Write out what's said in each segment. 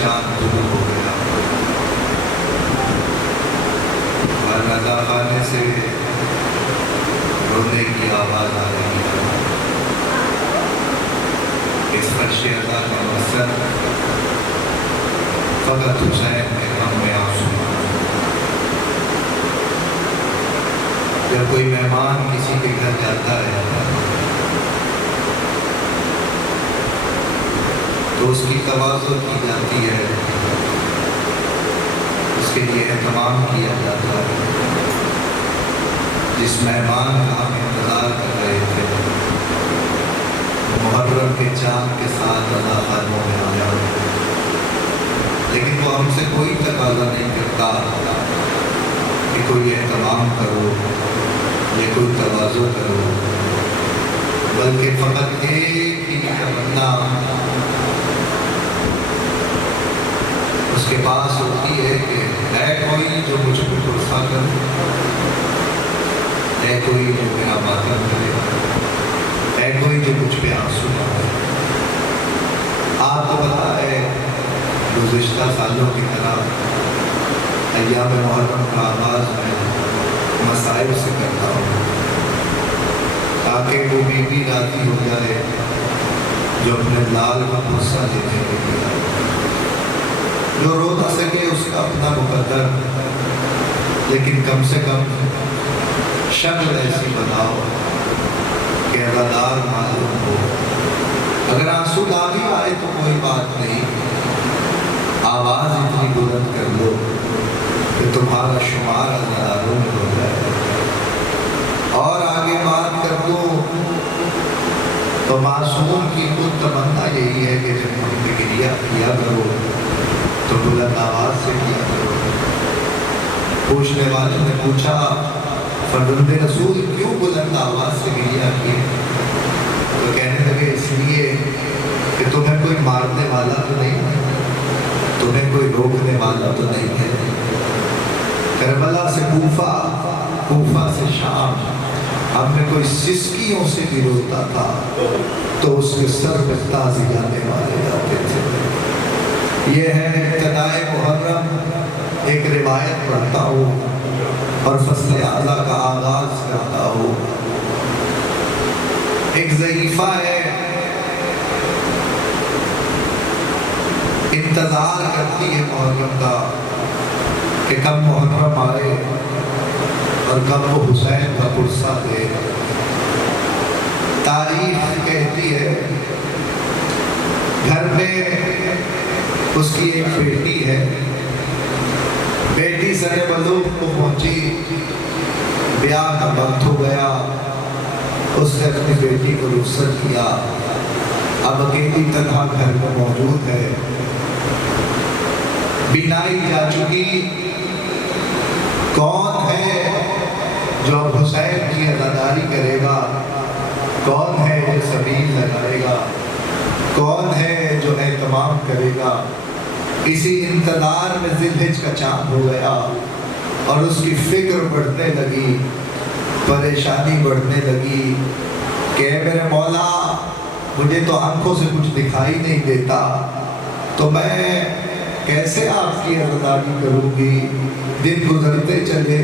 چاند دور ہو گیا اور رضا خانے سے رونے کی آواز آ رہی ہے۔ اس فرش عطا کا مقصد فقط حسین کے غم میں آنسو۔ جب کوئی مہمان کسی کے گھر جاتا ہے تو اس کی تواضع کی جاتی ہے، اس کے لیے اہتمام کیا جاتا ہے۔ جس مہمان کا ہم انتظار کر رہے تھے محرم کے چاند کے ساتھ رضا خانوں میں آیا، لیکن وہ ہم سے کوئی تقاضا نہیں کرتا کہ کوئی اہتمام کرو یا کوئی تواضع کرو، بلکہ فقط ایک ہی تمنا اس کے پاس ہوتی ہے کہ ہے کوئی جو مجھ پہ غصہ کرے، ہے کوئی جو میرا ماتم کرے، ہے کوئی جو مجھ پہ آنسو ڈالے۔ آپ کو پتا ہے گزشتہ سالوں کی طرح ایام محرم کا آغاز میں مسائل سے کرتا ہوں تاکہ وہ بیوی راضی ہو جائے جو اپنے لال کا غصہ لینے کے لیے آئے، جو رو نہ سکے اس کا اپنا مقدر، لیکن کم سے کم شکل ایسی بتاؤ کہ ادادار معلوم ہو۔ اگر آنسو نہ بھی آئے تو کوئی بات نہیں، آواز اتنی بلند کر لو کہ تمہارا شمار اداداروں میں ہو جائے، اور آگے بات کر دو تو معصوم کی خود تمنا یہی ہے کہ جب ہم نے گریہ کیا کرو تو بلند آواز سے کیا کرو۔ پوچھنے والے نے پوچھا فرزند رسول کیوں بلند آواز سے گریہ کیے؟ تو کہنے لگے اس لیے کہ تمہیں کوئی مارنے والا تو نہیں ہے، تمہیں کوئی روکنے والا تو نہیں ہے۔ کربلا سے کوفہ، کوفہ سے شام، ہم نے کوئی سسکیوں سے بھی روتا تھا تو اس کے سر پہ تازی جانے والے جاتے تھے۔ یہ ہے ابتدائے محرم، ایک روایت پڑھتا ہوں اور فصل اعلیٰ کا آغاز کرتا ہوں۔ ایک ضعیفہ ہے، انتظار کرتی ہے محرم کا کہ کب محرم آئے اور کب وہ حسین کا پرسہ دے۔ تاریخ کہتی ہے گھر میں اس کی ایک بیٹی ہے، بیٹی سر بلوغ کو پہنچی، بیاہ کا وقت ہو گیا، اس نے اپنی بیٹی کو رخصت کیا، اب اکیلی تنہا گھر میں موجود ہے، بینائی جا چکی، کون ہے جو اب حسین کی عزاداری کرے گا، کون ہے جو سبیل لگائے گا، کون ہے جو اہتمام کرے گا۔ اسی انتظار میں ذی الحجہ کا چاند ہو گیا اور اس کی فکر بڑھنے لگی، پریشانی بڑھنے لگی کہ اے میرے مولا مجھے تو آنکھوں سے کچھ دکھائی نہیں دیتا، تو میں کیسے آپ کی عزاداری کروں گی۔ دن گزرتے چلے،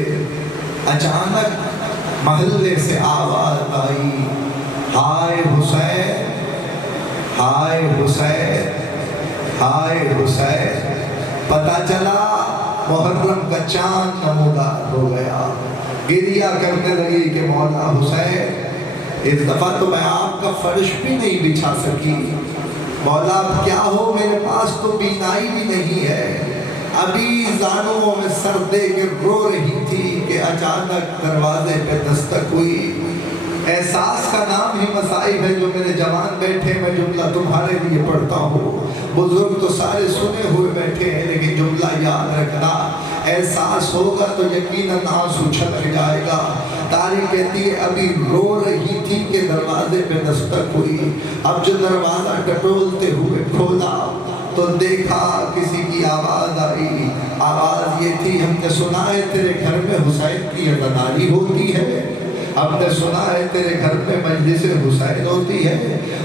اچانک محلے سے آواز آئی، ہائے حسین، ہائے حسین، ہائے حسین۔ پتہ چلا محرم کا چاند نمودار ہو گیا، گریہ کرنے لگی کہ مولا حسین اس دفعہ تو میں آپ کا فرش بھی نہیں بچھا سکی، مولا اب کیا ہو، میرے پاس تو بینائی بھی نہیں ہے۔ ابھی زانوں میں سر دے کے رو رہی تھی کہ اچانک دروازے پہ دستک ہوئی۔ احساس کا نام ہی مصائب ہے جو میرے جوان بیٹھے، میں جملہ تمہارے لیے پڑھتا ہوں، بزرگ تو سارے سنے ہوئے بیٹھے ہیں لیکن جملہ یاد رکھنا، احساس ہوگا تو یقیناً آنسو چھلک جائے گا۔ تاریخ کہتی ہے ابھی رو رہی تھی کہ دروازے پہ دستک ہوئی، اب جو دروازہ ٹٹولتے ہوئے کھولا تو دیکھا کسی کی آواز آئی، آواز یہ تھی ہم نے سنا ہے تیرے گھر میں حسین کی عزاداری ہوتی ہے، ہم نے سنا ہے تیرے گھر میں مجلس حسین ہوتی ہے۔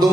2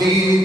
3,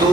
2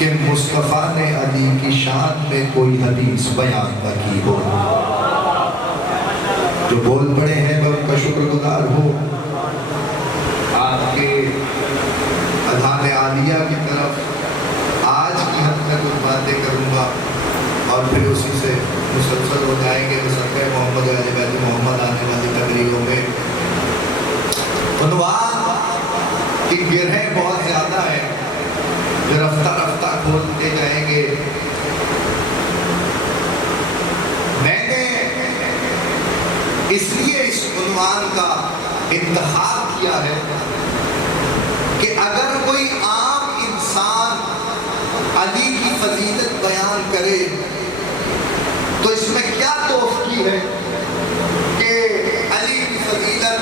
کہ مصطفیٰ نے علی کی شان میں کوئی حدیث بیان نہ کی ہو۔ جو بول پڑے ہیں میں ان کا شکر گزار ہوں۔ آپ کے اذان عالیہ کی طرف آج کی حد تک کچھ باتیں کروں گا اور پھر اسی سے مسلسل ہو جائیں گے بصدقہ محمد و اہل بیت محمد آنے والی تقریروں میں۔ عنوان کی گرہیں بہت زیادہ ہے جو رفتہ رفتہ کھولتے جائیں گے۔ میں نے اس لیے اس عنوان کا انتخاب کیا ہے کہ اگر کوئی عام انسان علی کی فضیلت بیان کرے تو اس میں کیا توفیق ہے کہ علی کی فضیلت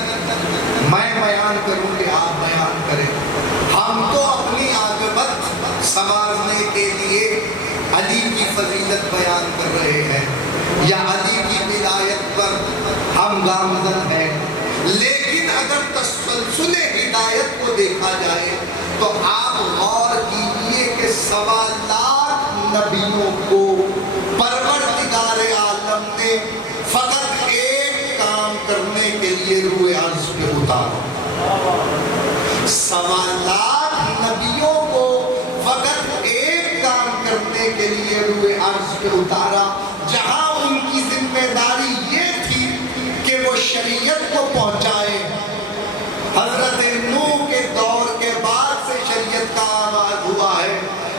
میں بیان کروں کہ آپ بیان کریں۔ ہم تو اپنی عاقبت سنوارنے کے لیے علی کی فضیلت بیان کر رہے ہیں یا علی کی ولایت پر ہم گامزن ہیں، لیکن اگر تسلسل ہدایت کو دیکھا جائے تو آپ غور کیجئے کہ 1.25 لاکھ نبیوں کو پروردگار عالم نے فقط ایک کام کرنے کے لیے روئے عرض پہ اتارا۔ 1.25 لاکھ نبیوں کو فقط ایک کام کرنے کے لیے روئے عرض پہ اتارا، جہاں ان کی ذمہ داری یہ تھی کہ وہ شریعت کو پہنچائے۔ حضرت نوح کے دور کے بعد سے شریعت کا آغاز ہوا ہے،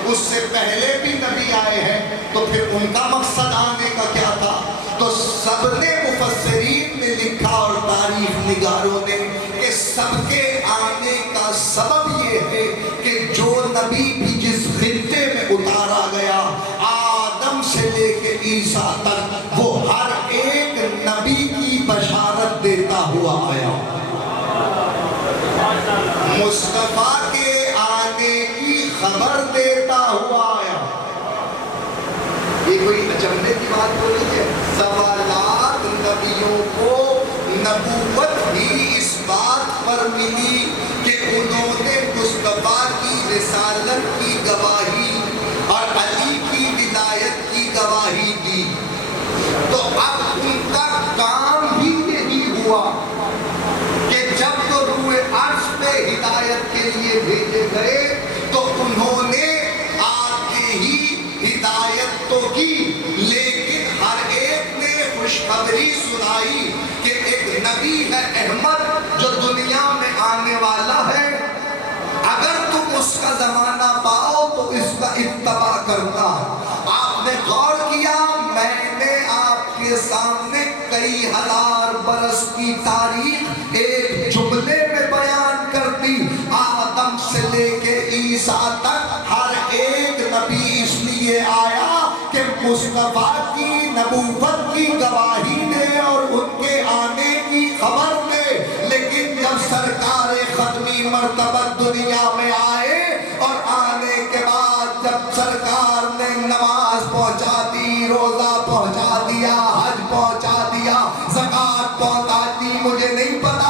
اس سے پہلے بھی نبی آئے ہیں، تو پھر ان کا مقصد آنے کا کیا تھا؟ تو سب نے مفسرین نے لکھا اور تاریخ نگاروں نے کہ سب کے آنے کا سبب یہ ہے کہ جو نبی بھی جس خطے میں اتارا گیا، آدم سے لے کے عیسیٰ تک، وہ ہر ایک نبی کی بشارت دیتا ہوا آیا۔ مصطفیٰ کے آنے کی خبر دیتا ہوا آیا۔ یہ کوئی اچنبے کی بات بولی ہے؟ 1.25 لاکھ نبیوں کو نبوت ہی اس بات پر ملی کہ انہوں نے مصطفیٰ کی رسالت کی گواہی اور علی کی ولایت کی گواہی دی۔ تو اب ان کا کام ہی یہی ہوا کہ جب وہ روئے عرش پہ ہدایت کے لیے بھیجے گئے تو انہوں نے آتے ہی ہدایت تو کی، لیکن ہر ایک نے خوشخبری سنائی کہ ایک نبی ہے احمد جو دنیا میں آنے والا ہے، اگر تم اس کا زمانہ پاؤ تو اس کا اتباع کرنا۔ آپ نے غور کیا، میں نے آپ کے سامنے کئی ہزار برس کی تاریخ ایک جملے میں بیان کر دی۔ آدم سے لے کے عیسیٰ تک ہر ایک نبی اس لیے آیا کہ مصطفیٰ کی نبوت کی گواہی دے اور ان کے آنے کی خبر دے، لیکن جب سرکار ختمی مرتبہ دنیا میں آئے اور آنے کے بعد جب سرکار نے نماز پہنچا دی، روزہ پہنچا دیا، حج پہنچا دیا، زکوٰۃ پہنچا دی، مجھے نہیں پتا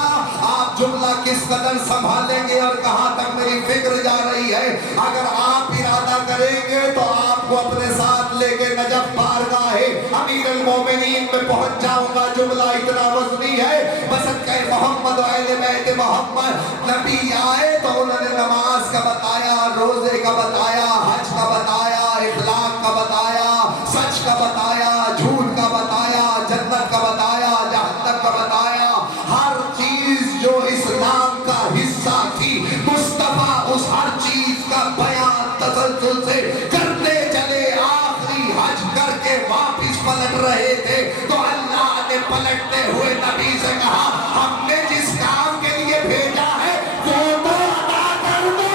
آپ جملہ کس قدر سنبھالیں گے اور کہاں تک میری فکر جا رہی ہے۔ اگر آپ ارادہ کریں گے تو آپ کو اپنے ساتھ لے کے نجف بارگاہ امیر المومنین میں پہنچ جاؤں گا۔ جملہ اتنا وزنی ہے، بصدقہ محمد و اہل بیت محمد۔ نبی آئے تو انہوں نے نماز کا بتایا، روزے کا بتایا، حج کا بتایا، اخلاق کا بتایا، سچ کا بتایا، جھوٹ کا بتایا، جنت کا بتایا، جہنم کا بتایا۔ ہر چیز جو اسلام کا حصہ تھی، مصطفیٰ اس ہر چیز کا بیان تسلسل سے کرتے چلے۔ آخری حج کر کے واپس پلٹ رہے تھے تو اللہ نے پلٹتے ہوئے نبی سے کہا، ہم نے جس کام کے لیے بھیجا ہے وہ تو ادا کر دو۔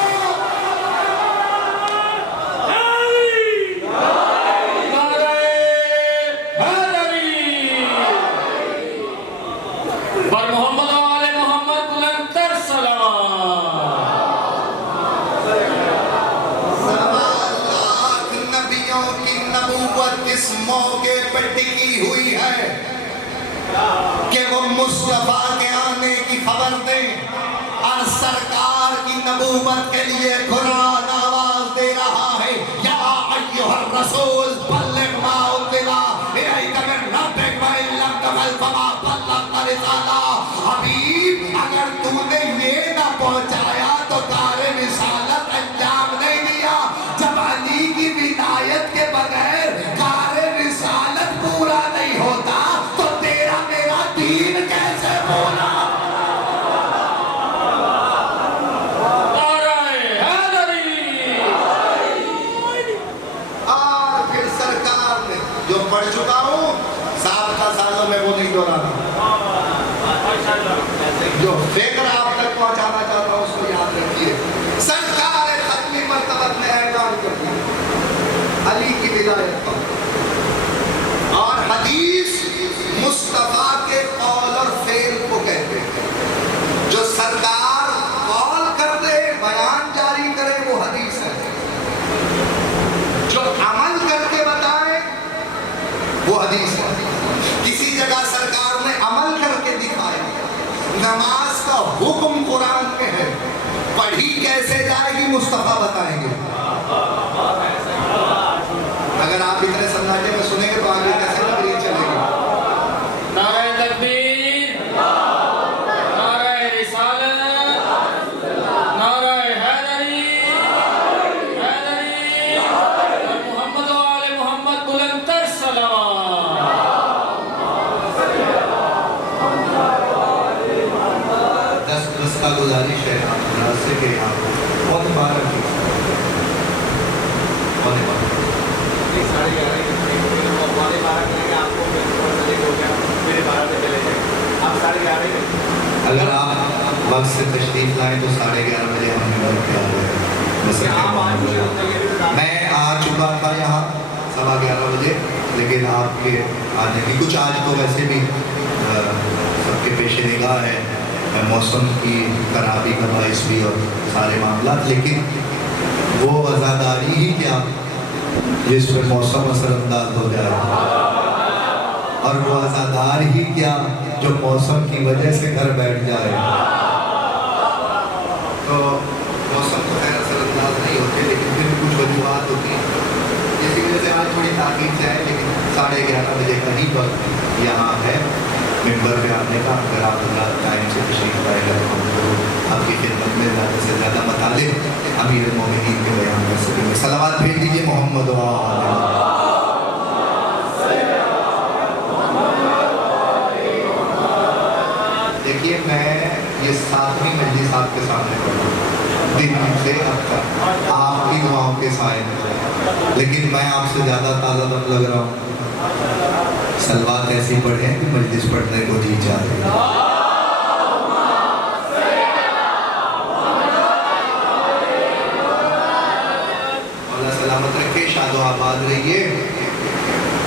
پر محمد و آل محمد بلندتر سلام۔ 1.25 لاکھ نبیوں کی نبوت اس موقع پر ٹکی ہوئی ہے کہ وہ مصطفیٰ کے آنے کی خبر دیں اور سرکار کی نبوت کے لیے قرآن آواز دے رہا ہے۔ الرسول بلغ ما انزل الیک من ربک وان لم تفعل فما بلغت رسالہ. حبیب اگر تو نے یہ نہ پہنچایا تو کار رسالت انجام نہیں دیا. جب علی کی ولایت کے بغیر کار رسالت پورا نہیں ہوتا تو تیرا میرا دین کیسے بولا؟ پھر سرکار نے جو پڑھ چکا ہوں سابقہ سالوں میں وہ نہیں دہرانا. جو فکر آپ تک پہنچانا چاہتا ہوں اس کو یاد رکھیے. سرکار ختمی مرتبت نے اعلان کر دیا علی کی ولایت پر. اور حدیث مصطفیٰ کے قول اور فعل کو کہتے ہیں. جو سرکار قول کر دے بیان جاری کرے وہ حدیث ہے. جو عمل کر کے بتائے وہ حدیث ہے. کسی جگہ سرکار نے عمل کر کے دکھایا. نماز کا حکم قرآن میں ہے, پڑھی کیسے جائے گی مصطفیٰ بتائیں گے. اگر آپ اتنے سناٹے میں سنیں گے تو آگے کیسے تقریر چلے گی؟ نعرہ تکبیر, نعرہ رسالت, نعرہ حیدری, محمد و آل محمد بلند تر صلوات. دس کا گزارش ہے آپ راستے کے یہاں بہت مبارک ہے. اگر آپ وقت سے تشریف لائیں تو 11:30 بجے ہم نے گھر پہ آ گئے. میں آ چکا تھا یہاں 11:15 بجے, لیکن آپ کے آنے کی کچھ آج تو ویسے بھی سب کے پیش نگاہ ہے موسم کی خرابی کا باعث بھی اور سارے معاملات, لیکن وہ عزاداری ہی کیا جس پہ موسم اثر انداز ہو جائے, اور وہ عزادار ہی کیا جو موسم کی وجہ سے گھر بیٹھ جائے. تو موسم تو خیر اثر انداز نہیں ہوتے, لیکن پھر کچھ وجوہات ہوتی ہیں جس کی وجہ سے آج تھوڑی تاخیر سے آئے, لیکن 11:30 بجے کا ہی وقت یہاں ہے ممبر پہ آنے کا. اگر آپ ٹائم سے تشریف لائے گا تو ہم کو آپ کی خدمت میں زیادہ سے زیادہ مطالب امیر المومنین کے بیان کر سکیں گے. صلوات بھیج دیجیے محمد و آل محمد. دیکھیے میں یہ 7ویں مجلس آپ کے سامنے پڑھا دن سے اب تک آپ کی دعاؤں کے سائے میں, لیکن میں آپ سے زیادہ تازہ دم لگ رہا ہوں. صلوات ایسی پڑھیں کہ مجلس پڑھنے کو جی چاہے. اللہ سلامت رکھے, شاد و آباد رہیے.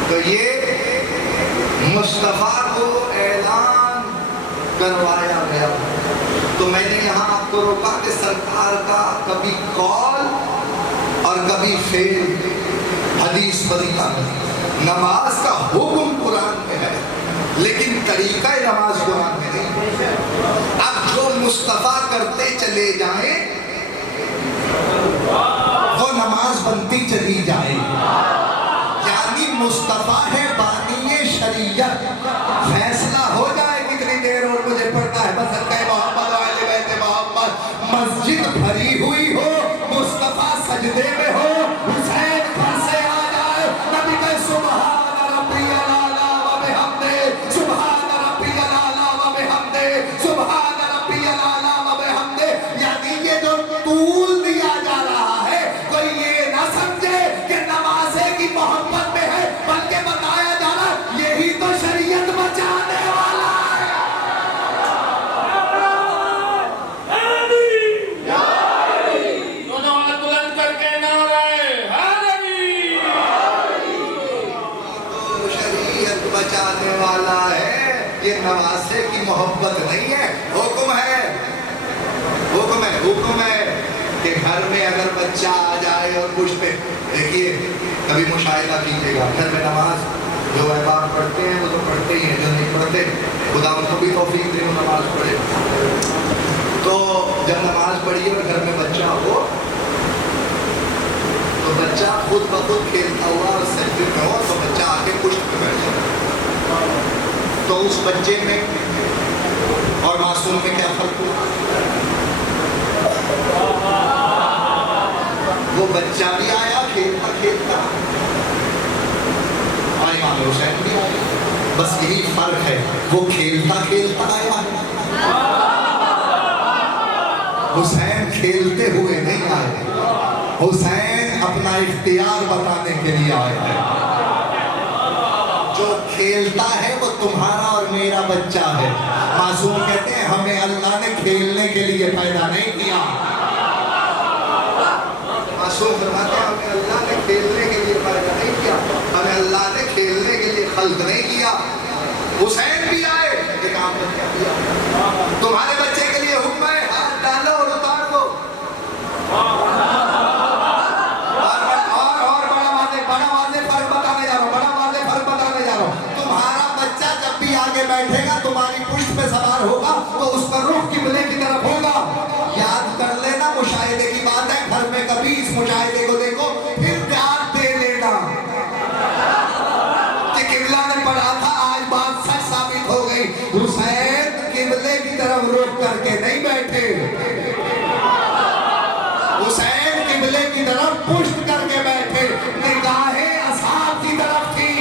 تو یہ مصطفیٰ کو اعلان کروایا گیا. تو میں نے یہاں آپ کو روکا کہ سرکار کا کبھی قول اور کبھی فعل حدیث بدلتا نہیں. نماز کا حکم قرآن میں ہے لیکن طریقہ نماز قرآن میں نہیں. اب جو مصطفیٰ کرتے چلے جائیں وہ نماز بنتی چلی جائے. یعنی مصطفیٰ ہے بانی شریعت. فیصلہ ہو جائے کتنی دیر اور مجھے پڑھنا ہے بس کہ محمد و آل بیت محمد. مسجد بھری ہوئی ہو, مصطفیٰ سجدے میں ہو, حسین گھر سے آ جائے, نبی کہ سبحان ربی الاعلی و بحمدہ, سبحان ربی الاعلی و بحمدہ, سبحان ربی الاعلی و بحمدہ. یعنی یہ جو طول دیا جا رہا ہے کوئی یہ نہ سمجھے کہ نمازیں کی محبت میں ہے, بلکہ بتایا جا رہا ہے یہی تو شریعت بچانے والا ہے. دونوں ہاتھ بلند کر کے نعرہ حیدری. تو شریعت بچانے والا ہے, یہ نواسے کی محبت نہیں ہے. حکم ہے, حکم ہے, حکم ہے کہ گھر میں اگر بچہ آ جائے اور کچھ پہ دیکھیے کبھی مشاہدہ کیجیے گا, گھر میں نماز جو احباب پڑھتے ہیں وہ تو پڑھتے ہی ہیں, جو نہیں پڑھتے خدا ان کو بھی توفیق دے وہ نماز پڑھے. تو جب نماز پڑھی اور گھر میں بچہ ہو تو تو بچہ خود بخود کھیلتا ہوا اور سیلفی میں ہو تو بچہ آگے پشت پہ بیٹھ جاتا تو اس بچے میں اور معصوم میں کیا فرق ہوا؟ وہ بچہ بھی آیا کھیلتا کھیلتا اور امام حسین بھی آیا، بس یہی فرق ہے، وہ کھیلتا کھیلتا آیا ہے، حسین کھیلتے ہوئے نہیں آئے، حسین اپنا اختیار بتانے کے لیے آئے ہیں۔ جو کھیلتا ہے وہ تمہارا اور میرا بچہ ہے۔ معصوم کہتے ہیں ہمیں اللہ نے کھیلنے کے لیے پیدا نہیں کیا۔ معصوم فرماتے ہیں ہمیں اللہ نے کھیلنے کے لیے پیدا نہیں کیا، ہمیں اللہ نے کھیلنے کے لیے خلق نہیں کیا۔ حسین بھی آئے، ایک عام بچہ بھی آئے۔ تمہارے بچے کے لیے حکم ہے ہاتھ ڈالو اور اتار دو، اور بڑا واضح فرق بتانے جا رہا ہوں۔ تمہارا بچہ جب بھی آگے بیٹھے گا تمہاری پشت پہ سوار ہوگا تو اس پر رخ قبلے کی طرف ہوگا۔ یاد کر لینا، مشاہدے کی بات ہے، گھر میں کبھی اس مشاہدے کو دیکھو پھر پیار دے لینا کہ قبلہ نے پڑھا تھا، آج بات سچ ثابت ہو گئی۔ حسین قبلے کی طرف رخ کر کے نہیں بیٹھے، حسین قبلے کی طرف پشت کر کے بیٹھے، نگاہیں اصحاب کی طرف تھی،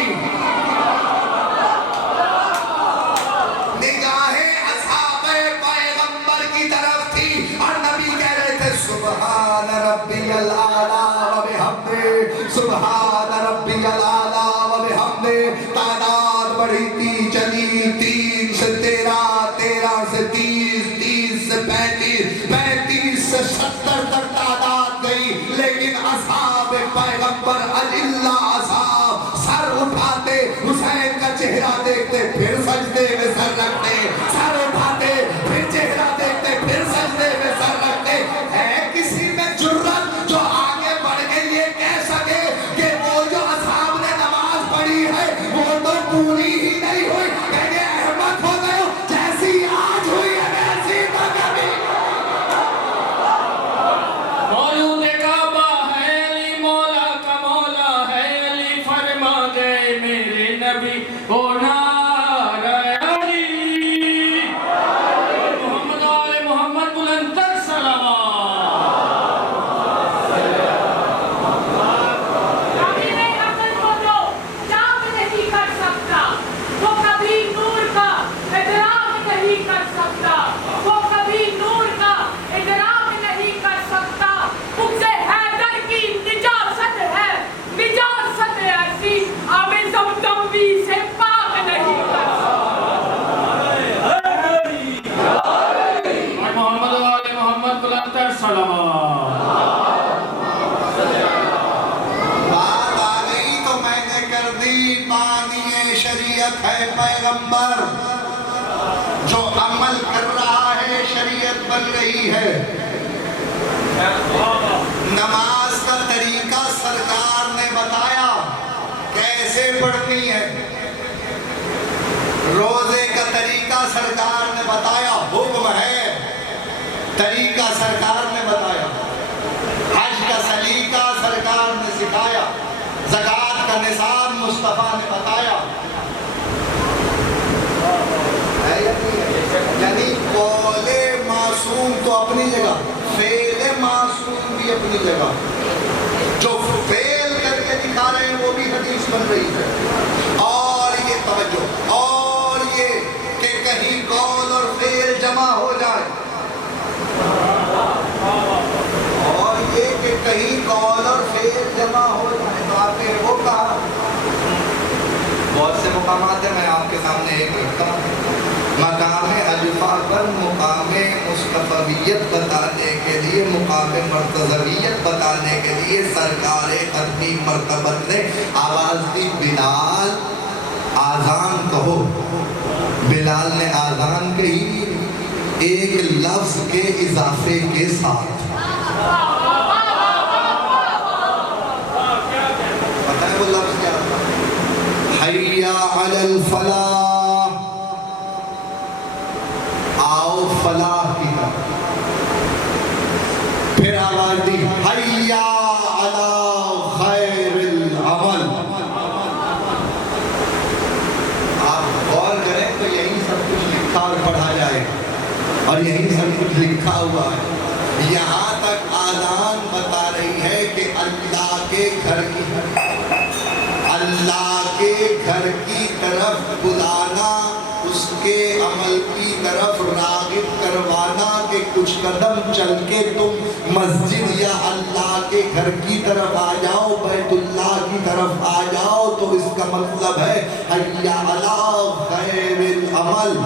نگاہیں اصحاب پیغمبر کی طرف تھی، اور نبی کہہ رہے تھے سبحان ربی الاعلیٰ و بحمدہ، سبحان ربی الاعلیٰ و بحمدہ۔ تعداد بڑھی تھی چلی، 3 سے 13، 13 سے 30، 30 سے 35، 35 سے 70 تک تعداد گئی، لیکن اصحاب پیغمبر اجلہ اصحاب سر اٹھاتے، حسین کا چہرہ دیکھتے پھر سجدے میں سر رکھتے، سر اٹھاتے پھر چہرہ دیکھتے پھر سجدے میں سر رکھتے۔ ہے کسی میں جرت جو آگے بڑھ کے یہ کہہ سکے کہ وہ جو اصحاب نے نماز پڑھی ہے وہ تو پوری ہی نہیں ہوئی، کہ یہ احمد ہو گئے جیسی آج ہوئی ہے ویسی تو کبھی۔ مولود کعبہ ہے علی، مولا کا مولا ہے علی، فرما گئے میرے نبی او نعرہ علی، محمد و آل محمد بلند تر کبھی نہیں عقل کو جو چاپ نہیں کر سکتا، وہ کبھی نور کا ادراک نہیں کر سکتا، وہ کبھی نور کا ادراک نہیں کر سکتا۔ بغض حیدر کی نجاست ہے، نجاست ایسی آب زمزم بھی سے پاک نہیں کر محمد و آل محمد بلند تر بات آ گئی تو میں نے کر دی، بانی شریعت ہے پیغمبر، جو عمل کر رہا ہے شریعت بن رہی ہے۔ نماز کا طریقہ سرکار نے بتایا کیسے پڑھنی ہے، روزے کا طریقہ سرکار نے بتایا، حکم ہے، طریقہ سرکار نے بتایا، حج کا سلیقہ سرکار نے سکھایا، زکوٰۃ کا نصاب مصطفیٰ نے بتایا۔ یعنی قول معصوم تو اپنی جگہ، فعل معصوم بھی اپنی جگہ، جو فعل کر کے دکھا رہے ہیں وہ بھی حدیث بن رہی ہے۔ اور یہ توجہ، اور یہ کہ کہیں قول اور فعل جمع ہو جائے، اور یہ کہ کہیں قول اور فعل جمع ہو جائے تو آپ نے وہ کہا۔ بہت سے مقامات ہیں، میں آپ کے سامنے ایک رکھتا ہوں۔ مقام الفا پر مقام مصطفیت بتانے کے لیے، مقام مرتضویت بتانے کے لیے سرکار ختمی مرتبت نے آواز دی، بلال آذان کہو۔ بلال نے آذان کہی ایک لفظ کے اضافے کے ساتھ۔ پتہ ہے وہ لفظ کیا تھا؟ حی علی الفلاح، آؤ فلاح کی طرف۔ پھر آواز دی حی علی اور یہی سب کچھ لکھا ہوا ہے۔ یہاں تک آذان بتا رہی ہے کہ اللہ کے گھر کی طرف بلانا، اس کے عمل کی طرف راغب کروانا کہ کچھ قدم چل کے تم مسجد یا اللہ کے گھر کی طرف آ جاؤ، بیت اللہ کی طرف آ جاؤ، تو اس کا مطلب ہے حی علی خیر العمل،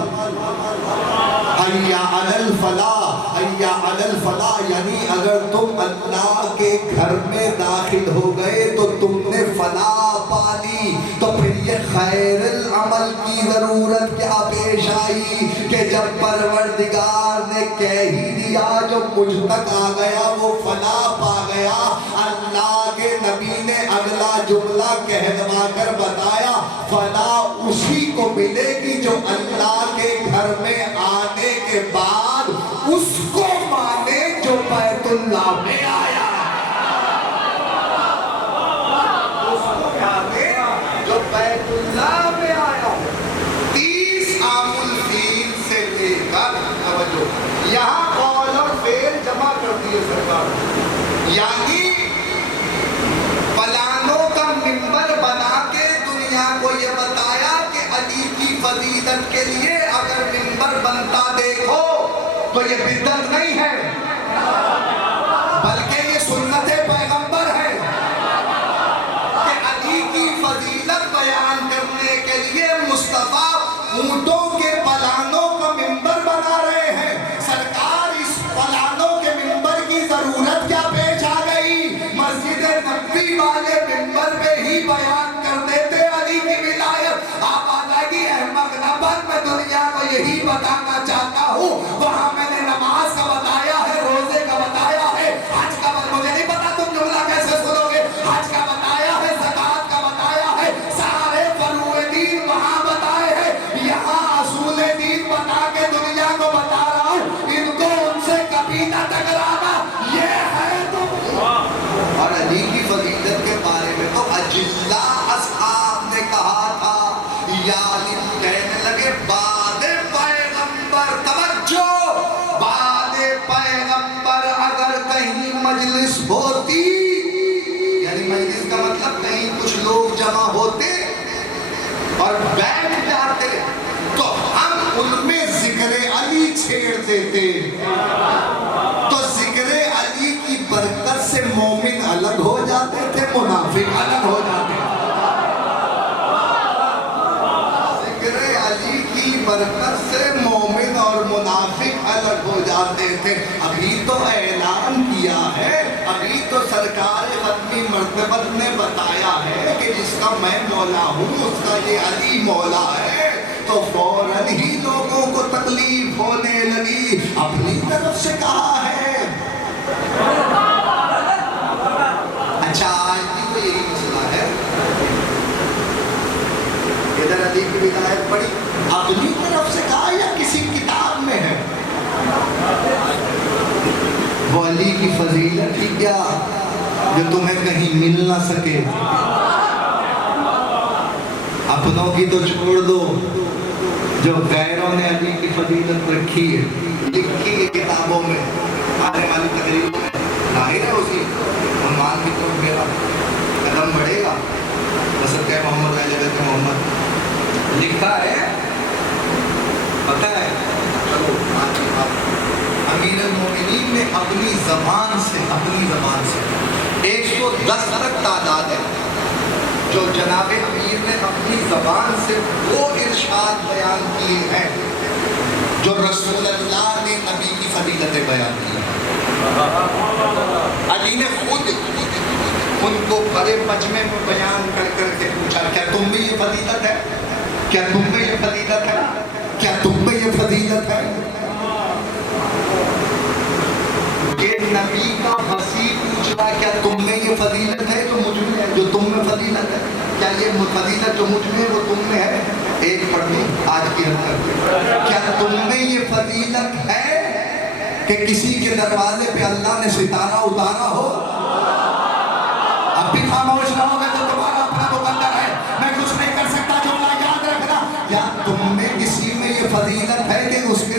حی علی الفلاح، حی علی الفلاح، یعنی اگر تم اللہ کے گھر میں داخل ہو گئے تو تم نے فلاح پا لی۔ تو پھر یہ خیر العمل کی ضرورت کیا پیش آئی کہ جب پروردگار نے کہہ ہی دیا جو مجھ تک آ گیا وہ فلاح پا گیا، اللہ کے نبی نے اگلا جملہ کہلوا کر بتایا فلاح اسی کو ملے گی جو اللہ کے گھر میں آنے کے بعد اس کو مانے جو بیت اللہ میں آیا، جو بیت اللہ میں آیا۔ 30 عام الفیل سے لے کر توجہ، یہاں قول اور فعل جمع کر دیے سرکار، یعنی فلانوں کا منبر بنا کے دنیا کو یہ بتایا کہ علی کی فضیلت کے لیے اگر منبر بنتا دیکھو تو یہ بدعت نہیں ہے بلکہ یہ سنت پیغمبر ہے کہ علی کی فضیلت بیان کرنے کے لیے مصطفیٰ اونٹوں کے پلانوں کا منبر بنا رہے ہیں۔ سرکار اس پلانوں کے منبر کی ضرورت کیا پیش آ گئی؟ مسجد نبوی والے منبر پہ ہی بیان کر دیتے علی کی ولایت۔ آپ آزادی احمد نبر میں دنیا کو یہی بتانا چاہتا ہوں، وہاں میں نے نماز کا بتایا ہے، روزے کا بتایا ہے، حج کا مجھے نہیں پتا تم جملہ کیسے سنو گے، حج کا بتایا ہے، زکوٰۃ کا بتایا ہے، سارے فروع دین وہاں بتائے ہیں، یہاں اصول دین بتا کے دنیا کو بتا رہا ہوں، ان کو ان سے کبھی نہ ٹکرانا، یہ ہے تو۔ اور علی کی فضیلت کے بارے میں تو اجلا اصحاب نے کہا تھا، یا علی کہنے لگے بعد پیغمبر، توجہ، بعد پیغمبر اگر کہیں مجلس ہوتی، یعنی مجلس کا مطلب کہیں کچھ لوگ جمع ہوتے اور بیٹھ جاتے تو ہم ان میں ذکر علی چھیڑ دیتے، تو ذکر علی کی برکت سے مومن الگ ہو جاتے تھے، منافق الگ ہو جاتے تھے۔ ذکر علی کی برکت سے مومن اور منافق الگ ہو جاتے تھے۔ ابھی تو اعلان کیا ہے، ابھی تو سرکار ختمی مرتبت نے بتایا ہے کہ جس کا میں مولا ہوں اس کا یہ علی مولا ہے، تو فوراً ہی لوگوں کو تکلیف ہونے لگی۔ اپنی طرف سے کہا ہے، اچھا آج بھی تو یہی مسئلہ ہے، ادھر علی کی ولایت پڑھی، اپنی طرف سے کہا یا کسی کتاب میں ہے؟ وہ علی کی فضیلت ہی کیا جو تمہیں کہیں مل نہ سکے، اپنوں کی تو چھوڑ دو، جو غیروں نے علی کی فضیلت رکھی ہے، لکھی ہے کتابوں میں، آنے والی تقریبوں میں، ظاہر ہے اسی عنوان کی طرف میرا قدم بڑھے گا، بصدقہ محمد علیہ وسلم محمد لکھا ہے، پتہ ہے، چلو امیر المومنین نے اپنی زبان سے 110 تک تعداد ہے جو جناب امیر نے اپنی زبان سے وہ ارشاد بیان کیے ہیں جو رسول اللہ نے نبی کی فضیلتیں بیان کی ہیں۔ علی نے خود ان کو بڑے مجمع میں بیان کر کر کے پوچھا کیا تم میں یہ فضیلت ہے، کیا تم میں یہ فضیلت ہے، کیا تم میں یہ فضیلت ہے؟ یہ نبی کا مسیح پوچھ رہا ہے کیا تم میں یہ فضیلت ہے جو مجھ میں ہے، جو تم میں فضیلت ہے، کیا یہ فضیلت جو مجھ میں وہ تم میں ہے؟ ایک پڑھ دیں آج کی حد تک، کیا تم میں یہ فضیلت ہے کہ کسی کے دروازے پہ اللہ نے ستارہ اتارا ہو؟ اب بھی خاموش رہو گے تو تمہارا اپنا مقدر ہے، میں کچھ نہیں کر سکتا، جملہ یاد رکھنا۔ کیا تم میں کسی میں یہ فضیلت ہے کہ اس کے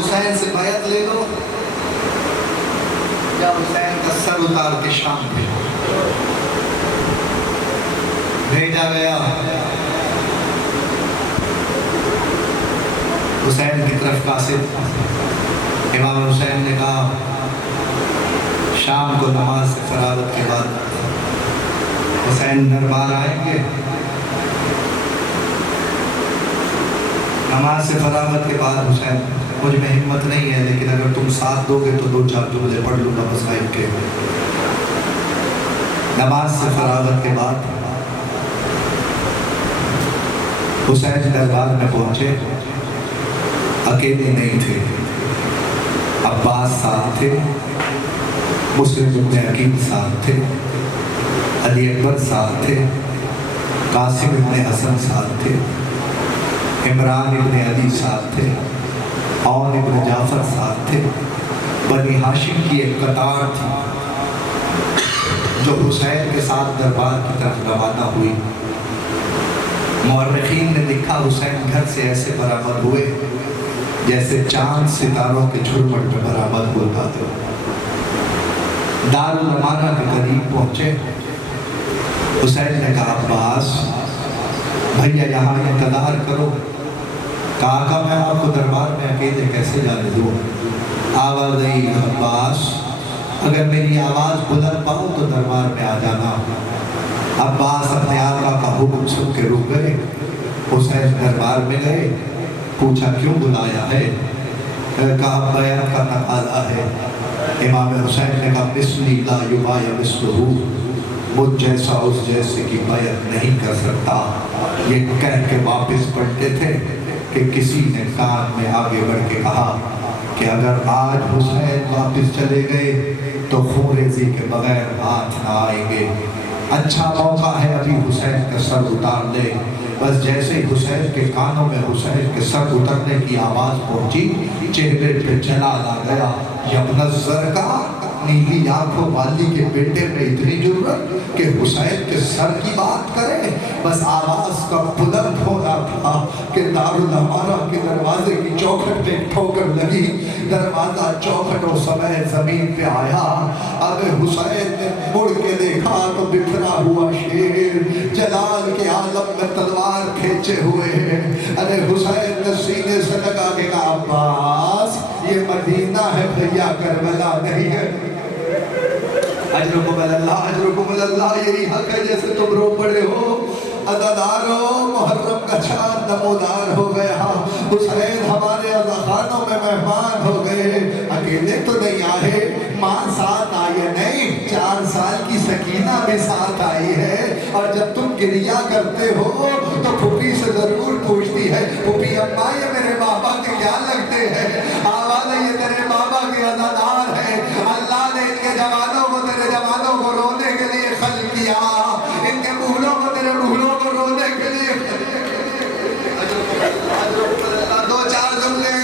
حسین سے بیعت لے لو یا حسین کا سر اتار کے شام بھیجا گیا۔ حسین کی طرف قاصد امام حسین نے کہا شام کو نماز فراغت کے بعد حسین دربار آئیں گے، نماز سے فراغت کے بعد حسین مجھ میں ہمت نہیں ہے لیکن اگر تم ساتھ دو گے تو 2-4 جملے پڑھ لوں گا مصائب کے۔ نماز سے فراغت کے بعد حسین دربار میں پہنچے، اکیلے نہیں تھے، عباس ساتھ تھے، مسلم ابن عقیل ساتھ تھے، علی اکبر ساتھ تھے، قاسم ابن حسن ساتھ تھے، عمران ابن علی ساتھ تھے، عون ابن جعفر ساتھ تھے۔ بنی ہاشم کی ایک قطار تھی جو حسین کے ساتھ دربار کی طرف روانہ ہوئی۔ مورخین نے لکھا حسین گھر سے ایسے برآمد ہوئے جیسے چاند ستاروں کے جھرمٹ میں برآمد ہوتا تھا۔ دارالامانہ کے قریب پہنچے، حسین نے کہا عباس بھیا یہاں انتظار کرو۔ کہا کہ میں آپ کو دربار میں اکیلے کیسے جانے دوں؟ آواز آئی عباس اگر میری آواز بلند پاؤ تو دربار میں آ جانا۔ عباس اپنے آقا کا حکم سن کے رک گئے، حسین دربار میں گئے، پوچھا کیوں بلایا ہے؟ کہا بیعت کا تقاضا ہے۔ امام حسین نے کہا مثلی لا یبایع مثلہ، مجھ جیسا اس جیسے کی بیعت نہیں کر سکتا۔ یہ کہہ کے واپس پلٹے تھے کہ کسی نے کان میں آگے بڑھ کے کہا کہ اگر آج حسین واپس چلے گئے تو خون ریزی کے بغیر ہاتھ نہ آئیں گے۔ اچھا موقع ہے ابھی حسین کا سر اتار لے۔ بس جیسے ہی حسین کے کانوں میں حسین کے سر اترنے کی آواز پہنچی، چہرے پہ جلال آ گیا۔ یبن الزرقاء، نیلی آنکھوں والی کے بیٹے میں اتنی جرأت کہ حسین کے سر کی بات کرے۔ بس آواز کا بلند ہونا تھا کہ دارالامانہ کے دروازے کی چوکھٹ پہ ٹھوکر لگی، دروازہ چوکھٹ و سمیت زمین پہ آیا۔ اب حسین نے مڑ کے دیکھا تو بکھرا ہوا شیر جلال کے عالم میں تلوار کھینچے ہوئے ہیں۔ ارے حسین نے سینے سے لگا کے کہا عباس یہ مدینہ ہے بھیا، کربلا نہیں ہے۔ اجرکم اللہ، اجرکم اللہ، یہی حق ہے جیسے تم رو پڑے ہو۔ عزادارو محرم کا چاند نمودار ہو گیا، حسین ہمارے عزاخانوں میں مہمان ہو گئے۔ اکیلے تو نہیں آئے، ماں ساتھ آئی ہے، نہیں 4 سال کی سکینہ بھی ساتھ آئی ہے۔ اور جب تم گریہ کرتے ہو تو پھوپھی سے ضرور پوچھتی ہے پھوپھی اماں یہ میرے بابا کے کیا لگتے ہیں؟ آواز یہ تیرے بابا کے عزادار ہیں۔ اللہ نے ان کے جوانوں کو تیرے جوانوں کو رونے کے لیے خلق کیا، ان کے بھولوں کو تیرے بھولوں کو رونے کے لیے۔ 2-4 جملے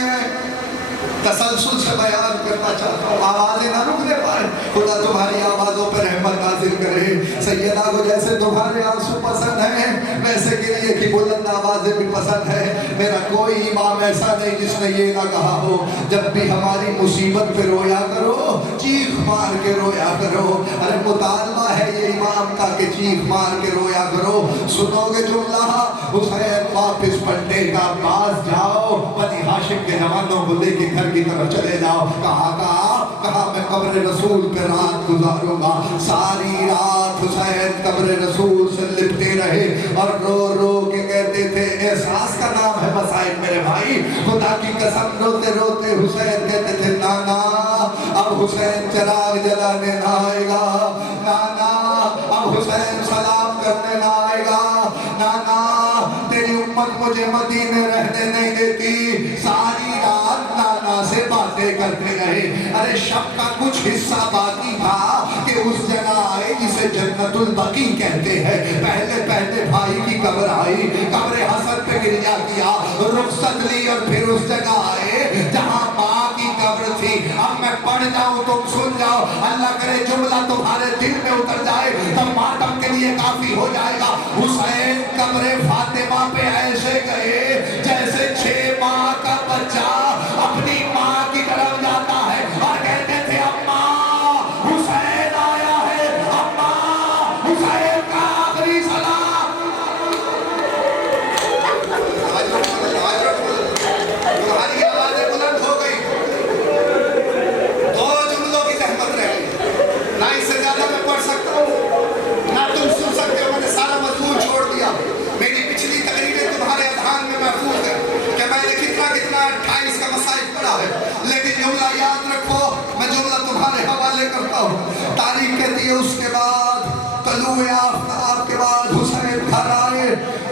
تسلسل سے بیان کرنا چاہتا ہوں، آوازیں نہ رکنے پائے۔ خدا تمہاری آوازوں پر رحمت نازل کرے۔ سیدہ کو جیسے تمہارے آنسو پسند ہیں ویسے گریے کی بلند آوازیں بھی پسند ہیں۔ میرا کوئی امام ایسا نہیں جس نے یہ نہ کہا ہو جب بھی ہماری مصیبت پہ رویا کرو، چیخ مار کے رویا کرو۔ ارے مطالبہ ہے یہ امام کا کہ چیخ مار کے رویا کرو۔ سنو گے جملہ حسین واپس پلٹے گا، پاس جاؤ بنی ہاشم کے جوانوں کو لے کے گھر کی طرف چلے جاؤ۔ کہا میں قبر رسول پہ رات گزاروں گا۔ ساری رات حسین قبر رسول سے لپٹے رہے اور رو رو کے کہتے تھے، احساس کا نام ہے مصائب میرے بھائی، خدا کی قسم روتے روتے حسین کہتے تھے نانا اب حسین چراغ جلانے نہ آئے گا، نانا اب حسین سلام کرنے نہ آئے گا، نانا تیری امت مجھے مدینے رہنے نہیں دیتی۔ ساری رات نانا سے باتیں کرتے رہے۔ ارے شب کا کچھ حصہ باقی تھا کہ اس جگہ آئے جسے جنت البقیع کہتے ہیں۔ پہلے بھائی کی قبر آئی، قبر حسن پہ گریہ کیا، رخصت لی اور پھر اس جگہ آئے جہاں ماں کی قبر تھی۔ اب میں پڑھ جاؤں تم سن جاؤ، اللہ کرے جملہ تمہارے دل میں اتر جائے تب ماتم کے لیے کافی ہو جائے گا۔ حسین قبر فاطمہ پہ ایسے گئے جیسے 6 ماہ کا بچہ اپنی ماں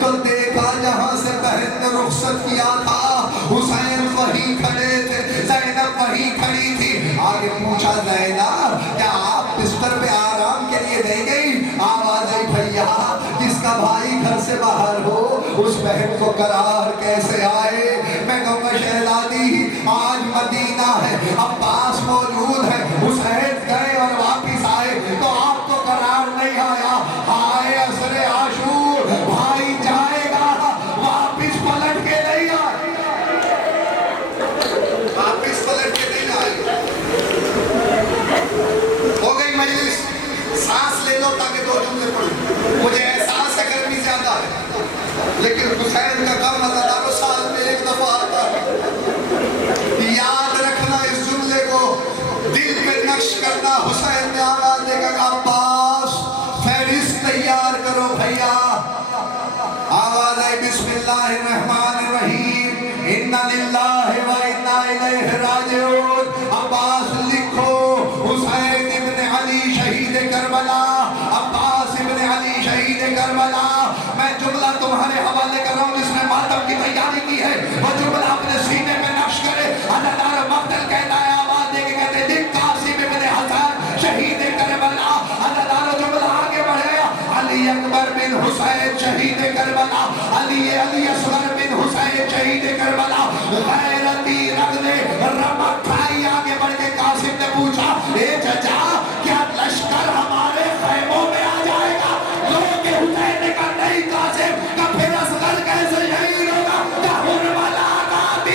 تو دیکھا جہاں سے بہن نے رخصت کیا تھا حسین وہیں کھڑے تھے، زینب وہیں کھڑی تھی۔ آگے پوچھا زینب کیا آپ بستر پہ آرام کے لیے نہیں گئی؟ آواز آئی بھیا جس کا بھائی گھر سے باہر ہو اس بہن کو قرار کیسے آئے؟ میں کہوں گا شہزادی آج مدینہ ہے، عباس موجود ہے، حسین گئے اور واپس آئے تو آپ کو قرار نہیں آیا؟ ہائے عصر عاشور، بھائی جائے گا واپس پلٹ کے نہیں آئے، واپس پلٹ کے نہیں آئے۔ ہو گئی مجلس، سانس لے لو تاکہ دو جملے پڑھیں۔ مجھے احساس ہے گرمی زیادہ ہے لیکن حسین کا کام اللہ تعالیٰ سال میں ایک دفعہ آتا ہے۔ یاد رکھنا اس جملے کو، دل پہ نقش کرنا۔ حسین نے آواز دے کر عباس فہرست تیار کرو بھیا۔ آواز آئی بسم اللہ الرحمن الرحیم، انا للہ و انا الیہ راجعون۔ عباس لکھو حسین ابن علی شہید کربلا، عباس ابن علی شہید کربلا۔ میں جملہ تمہارے حوالے کر رہا ہوں جس نے ماتم کی تیاری کی ہے، وہ جملہ اپنے سینے پہ نقش کرے۔ عزادار مقتل کہتا ہے، آواز دے کے کہتے ہیں دن قاسم ابن حسن شہید کربلا۔ عزادار جملہ آگے بڑھے، علی اکبر بن حسین شہید کربلا، علی اصغر بن حسین شہید کربلا۔ غیرتی رکھ دے رمک کھائی۔ آگے بڑھ کے قاسم نے پوچھا اے چچا کیا لشکر ہمارے خیموں میں آ جائے گا؟ لوگوں کے حسین نے کہا نہیں قاسم، کا پھر اصغر کیسے شہید ہوگا؟ کہر والا قاتل۔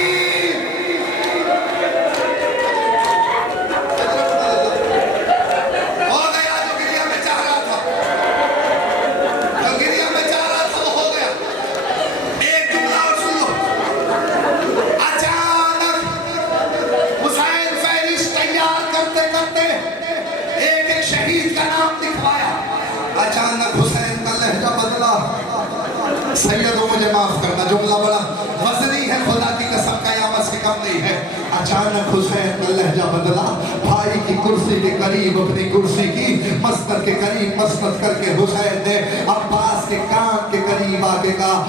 ہو گیا جو گریا میں چاہ رہا تھا، جو گریا میں چاہ رہا تھا وہ ہو گیا۔ ایک جملہ اور سن لو۔ اچانک حسین فہرست تیار کرتے کرتے ایک ایک شہید کا نام لکھوایا۔ اچانک حسین کا لہجہ بدلا۔ سیدوں مجھے معاف کرنا، جملہ بڑا وزنی ہے، خدا کی قسم قیامت سے کم نہیں ہے۔ اچانک حسین کا لہجہ بدلا، بھائی کی کرسی کے قریب اپنی کرسی کی مسند کے قریب مسند کر کے حسین نے عباس کے کان کے قریب آ کے کہا